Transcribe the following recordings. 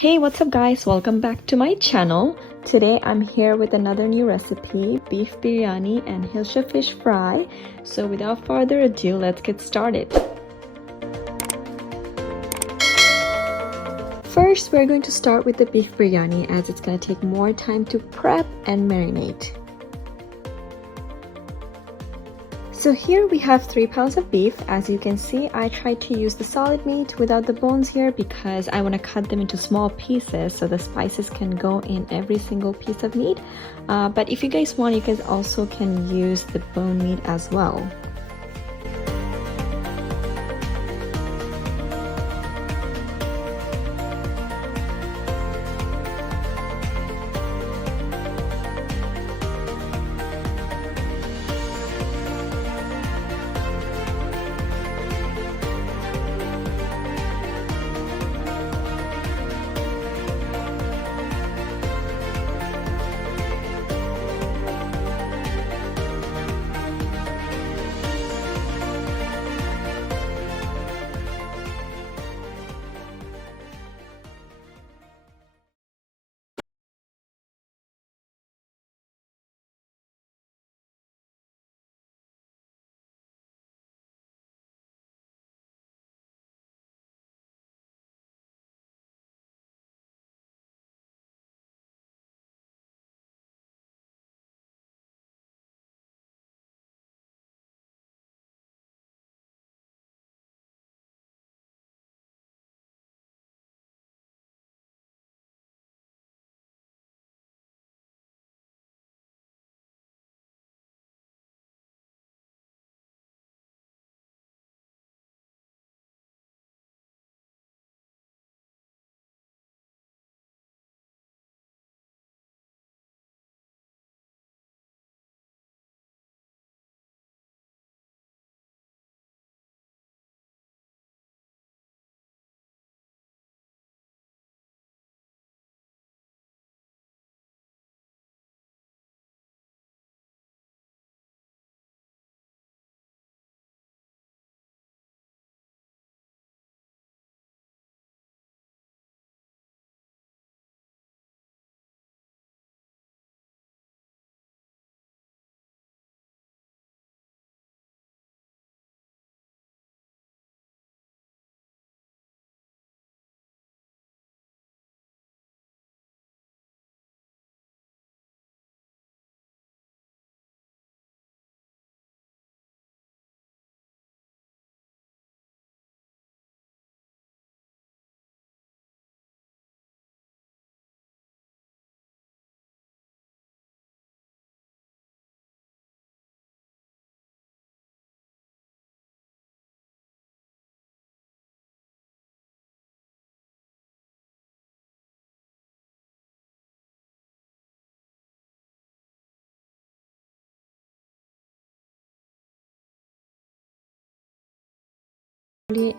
Hey, what's up guys? Welcome back to my channel. Today I'm here with another new recipe, beef biryani and Hilsa fish fry. So without further ado, let's get started. First, we're going to start with the beef biryani as it's going to take more time to prep and marinate. So here we have 3 pounds of beef. As you can see, I tried to use the solid meat without the bones here because I want to cut them into small pieces so the spices can go in every single piece of meat. But if you guys want, you guys also can use the bone meat as well.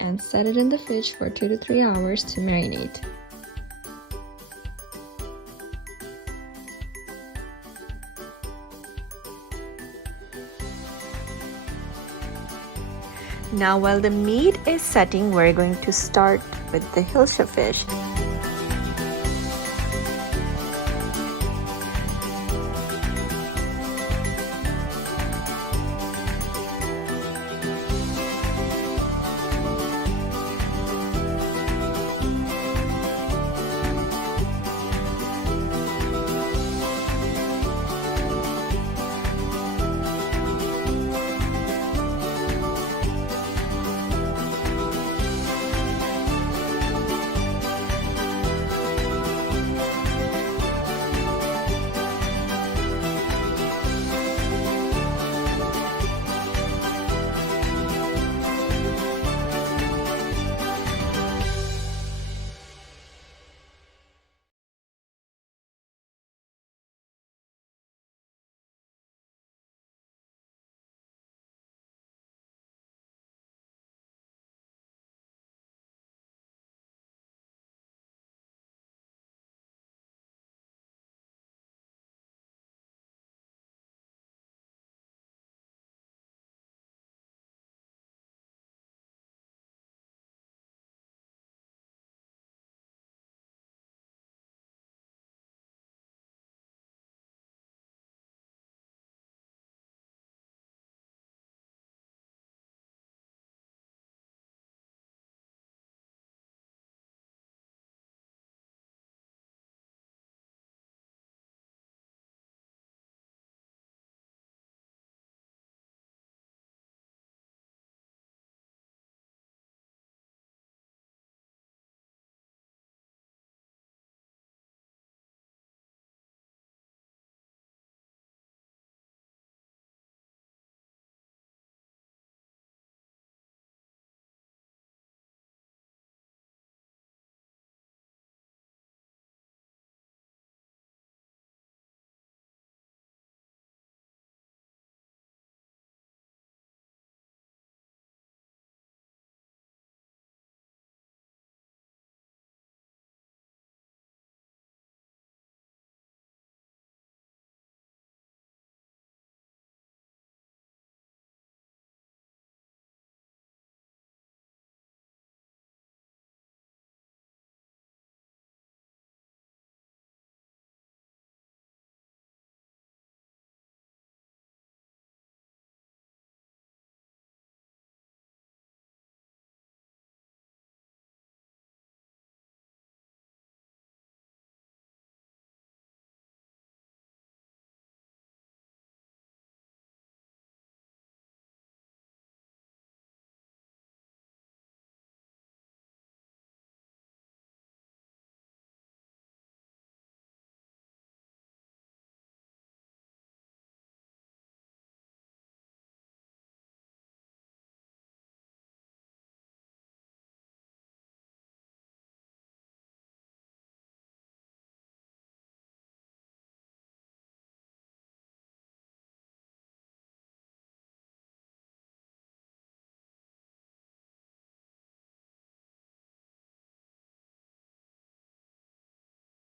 And set it in the fridge for 2 to 3 hours to marinate. Now while the meat is setting, we're going to start with the Hilsa fish.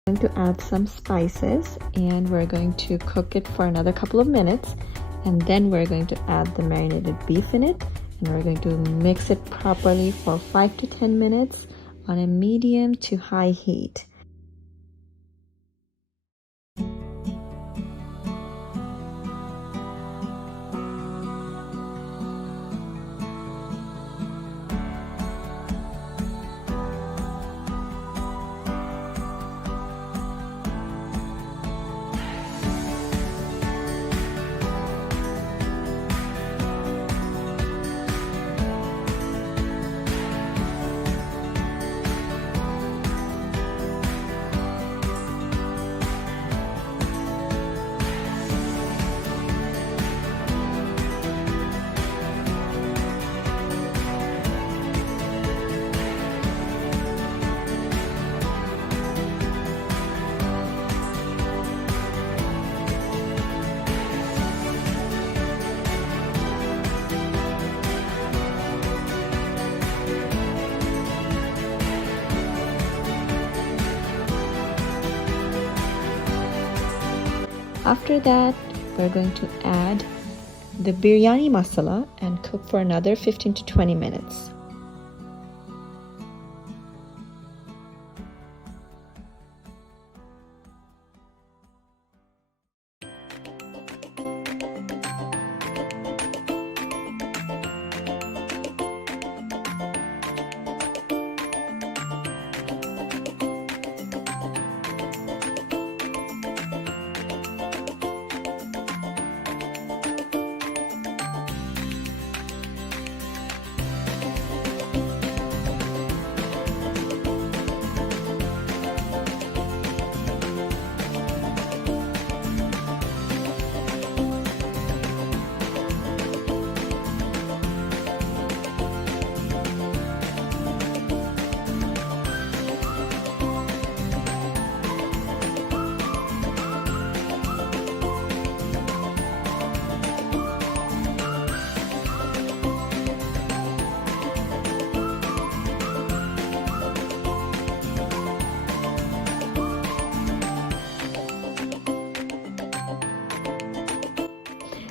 Going to add some spices, and we're going to cook it for another couple of minutes, and then we're going to add the marinated beef in it, and we're going to mix it properly for 5 to 10 minutes on a medium to high heat. After that, we're going to add the biryani masala and cook for another 15 to 20 minutes.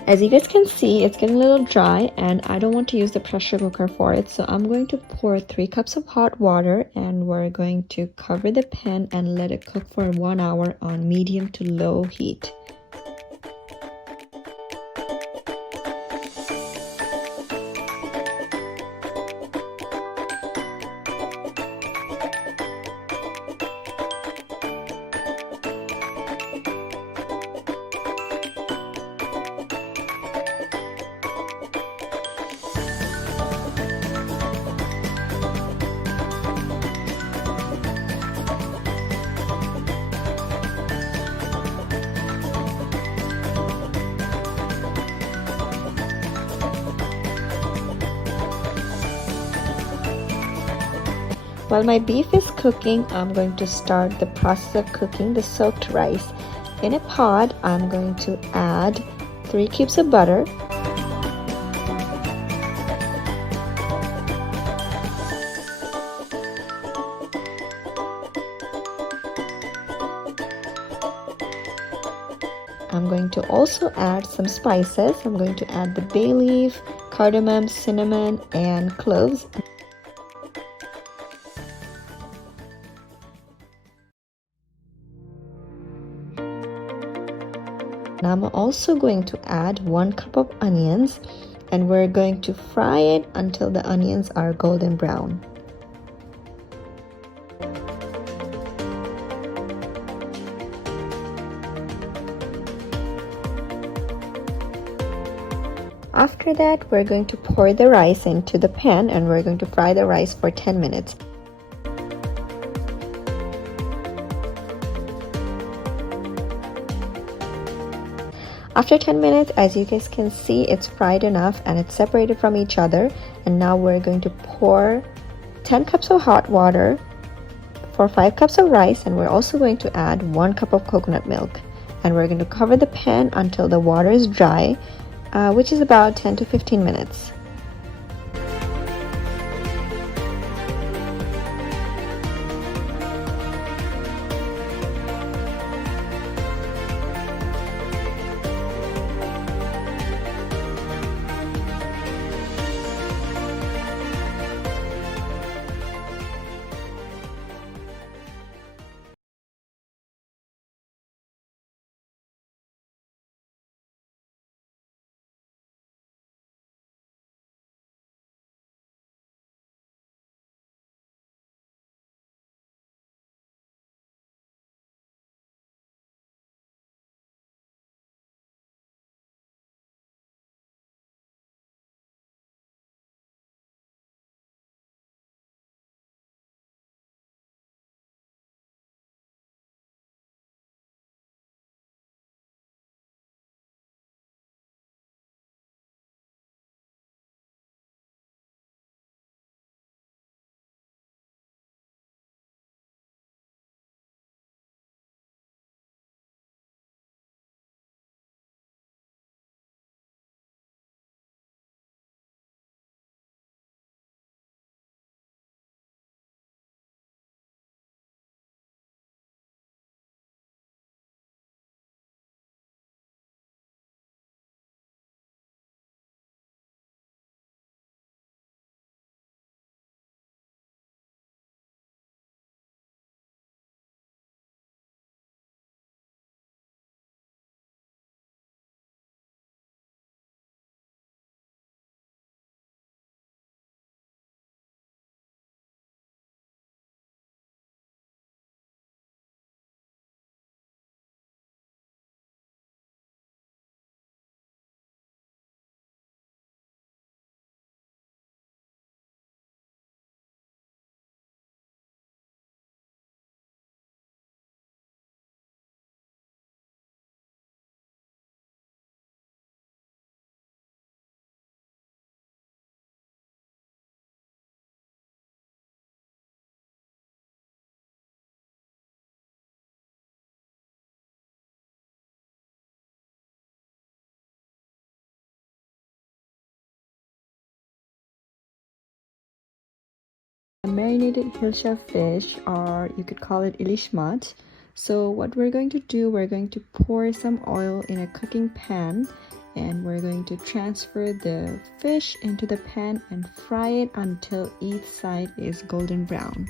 As you guys can see, it's getting a little dry and I don't want to use the pressure cooker for it, so I'm going to pour 3 cups of hot water and we're going to cover the pan and let it cook for 1 hour on medium to low heat. While my beef is cooking, I'm going to start the process of cooking the soaked rice. In a pot, I'm going to add 3 cubes of butter, I'm going to also add some spices. I'm going to add the bay leaf, cardamom, cinnamon, and cloves. And I'm also going to add 1 cup of onions, and we're going to fry it until the onions are golden brown. After that, we're going to pour the rice into the pan and we're going to fry the rice for 10 minutes. After 10 minutes, as you guys can see, it's fried enough and it's separated from each other. And now we're going to pour 10 cups of hot water for 5 cups of rice, and we're also going to add 1 cup of coconut milk. And we're going to cover the pan until the water is dry, which is about 10 to 15 minutes. marinated Hilsa fish, or you could call it ilish Mach. So what we're going to do, we're going to pour some oil in a cooking pan, and we're going to transfer the fish into the pan and fry it until each side is golden brown.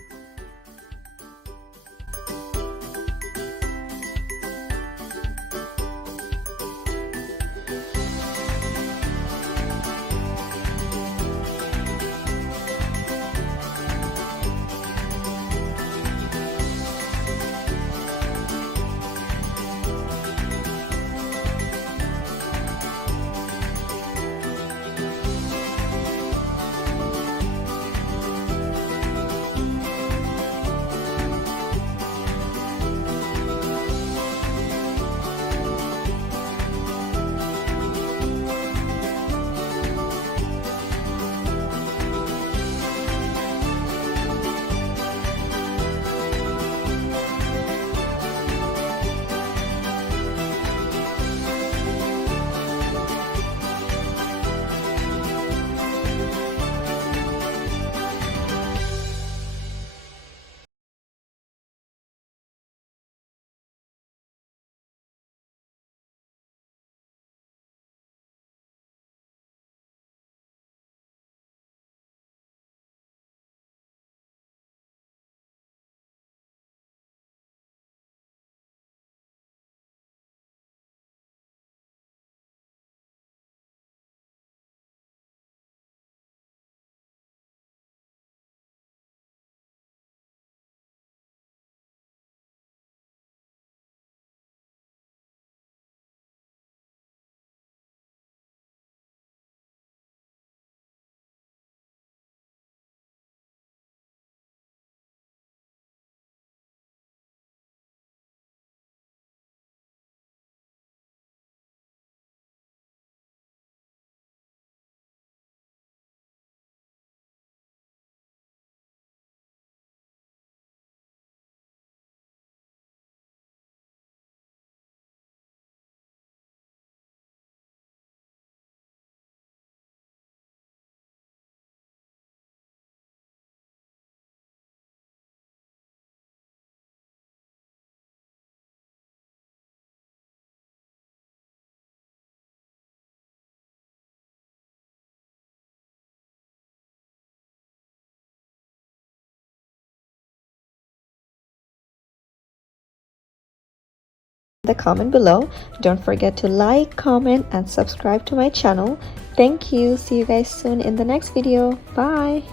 The comment below. Don't forget to like, comment, and subscribe to my channel. Thank you. See you guys soon in the next video. Bye.